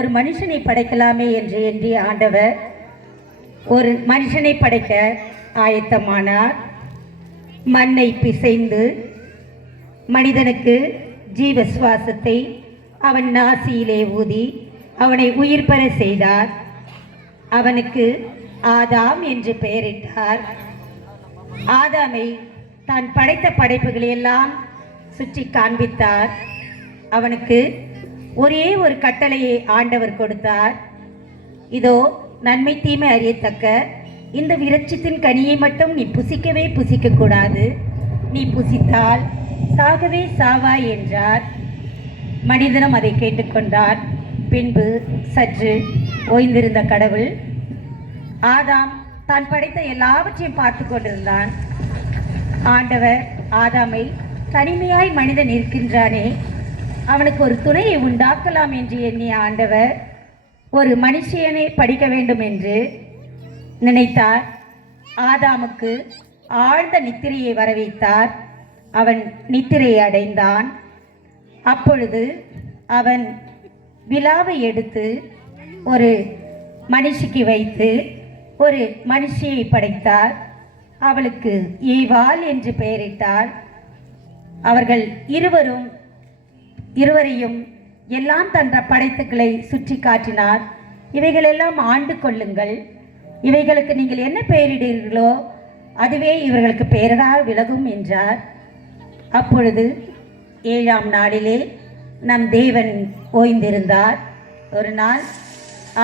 ஒரு மனுஷனை படைக்கலாமே என்று எண்ணி ஆண்டவர் ஒரு மனுஷனை படைக்க ஆயத்தமானார். மண்ணை பிசைந்து மனிதனுக்கு ஜீவ சுவாசத்தை அவன் நாசியிலே ஊதி அவனை உயிர் பெற செய்தார். அவனுக்கு ஆதாம் என்று பெயரிட்டார். ஆதாமை தான் படைத்த படைப்புகளை எல்லாம் சுற்றி காண்பித்தார். அவனுக்கு ஒரே ஒரு கட்டளையை ஆண்டவர் கொடுத்தார். இதோ நன்மை தீமை அறியத்தக்க இந்த விருட்சத்தின் கனியை மட்டும் நீ புசிக்கவே புசிக்க கூடாது, நீ புசித்தால் சாகவே சாவாய் என்றார். மனிதனும் அதை கேட்டுக்கொண்டார். பின்பு சற்று ஓய்ந்திருந்த கடவுள் ஆதாம் தான் படைத்த எல்லாவற்றையும் பார்த்து கொண்டிருந்தான். ஆண்டவர் ஆதாமை தனிமையாய் மனிதன் இருக்கின்றானே, அவனுக்கு ஒரு துணையை உண்டாக்கலாம் என்று எண்ணிய ஆண்டவர் ஒரு மனுஷியனை படிக்க வேண்டும் என்று நினைத்தார். ஆதாமுக்கு ஆழ்ந்த நித்திரையை வரவைத்தார். அவன் நித்திரையை அடைந்தான். அப்பொழுது அவன் விலாவை எடுத்து ஒரு மனுஷிக்கு வைத்து ஒரு மனுஷியை படைத்தார். அவளுக்கு ஏவாள் என்று பெயரிட்டார். அவர்கள் இருவரையும் எல்லாம் தன்ற படைப்புகளை சுற்றி காட்டினார். இவைகளெல்லாம் ஆண்டு கொள்ளுங்கள், இவைகளுக்கு நீங்கள் என்ன பெயரிடுகிறீர்களோ அதுவே இவர்களுக்கு பெயராக விலகும் என்றார். அப்பொழுது 7ஆம் நாளிலே நம் தேவன் ஓய்ந்திருந்தார். ஒரு நாள்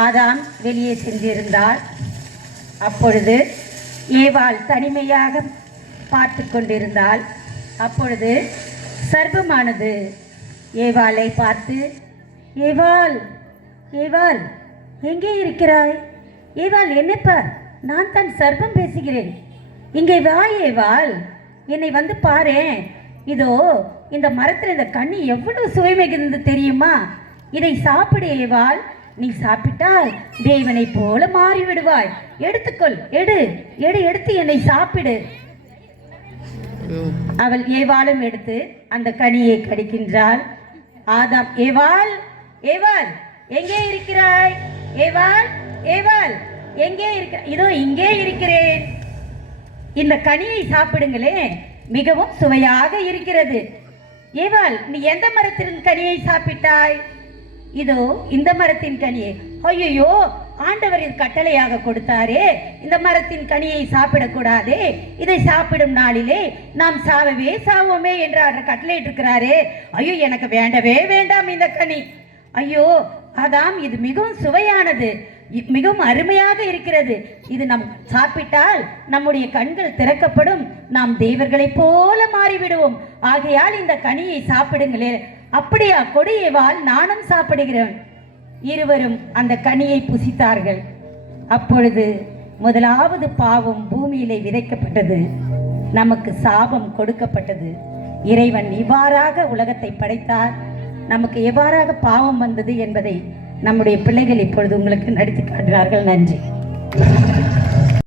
ஆதாம் வெளியே சென்றிருந்தார். அப்பொழுது ஏவாள் தனிமையாக பார்த்து கொண்டிருந்தாள். அப்பொழுது சர்ப்பமானது ஏவாளை பார்த்து, ஏவாள் ஏவாள் எங்கே இருக்கிறாய்? ஏவாள் என்னப்பா, நான் தான் சர்ப்பம் பேசுகிறேன், இங்கே வா ஏவாள், என்னை வந்து பாரேன். இதோ இந்த மரத்தில் இந்த கனி எவ்வளவு சுவை மிகுந்து தெரியுமா? இதை சாப்பிடு ஏவாள், நீ சாப்பிட்டால் தேவனை போல மாறிவிடுவாய். எடுத்துக்கொள், எடுத்து என்னை சாப்பிடு. அவள் ஏவாளும் எடுத்து அந்த கனியை கடிக்கின்றாள். ஆதாம், ஏவாள் ஏவாள் எங்கே இருக்கிறாய்? ஏவாள் ஏவாள் எங்கே இருக்க? இதோ இங்கே இருக்கிறேன், இந்த கனியை சாப்பிடுங்களே, மிகவும் சுவையாக இருக்கிறது. ஏவாள், நீ எந்த மரத்தின் கனியை சாப்பிட்டாய்? இதோ இந்த மரத்தின் கனியை. ஐயோ, ஆண்டவர் இது கட்டளையாக கொடுத்தாரே, இந்த மரத்தின் கனியை சாப்பிடக்கூடாதே, இதை சாப்பிடும் நாளிலே நாம் சாவவே சாவோமே என்று அவர் கட்டளையிட்டு இருக்கிறாரே. ஐயோ, எனக்கு வேண்டவே வேண்டாம் இந்த கனி. ஐயோ ஆதாம், இது மிகவும் சுவையானது, மிகவும் அருமையாக இருக்கிறது, இது நாம் சாப்பிட்டால் நம்முடைய கண்கள் திறக்கப்படும், நாம் தேவர்களைப் போல மாறிவிடுவோம், ஆகையால் இந்த கனியை சாப்பிடுங்களே. அப்படியா, கொடியேவாள், நானும் சாப்பிடுகிறேன். இருவரும் அந்த கனியை புசித்தார்கள். அப்பொழுது முதலாவது பாவம் பூமியிலே விதைக்கப்பட்டது, நமக்கு சாபம் கொடுக்கப்பட்டது. இறைவன் இவ்வாறாக உலகத்தை படைத்தார். நமக்கு எவ்வாறாக பாவம் வந்தது என்பதை நம்முடைய பிள்ளைகள் இப்பொழுது உங்களுக்கு நடித்து காட்டுகிறார்கள். நன்றி.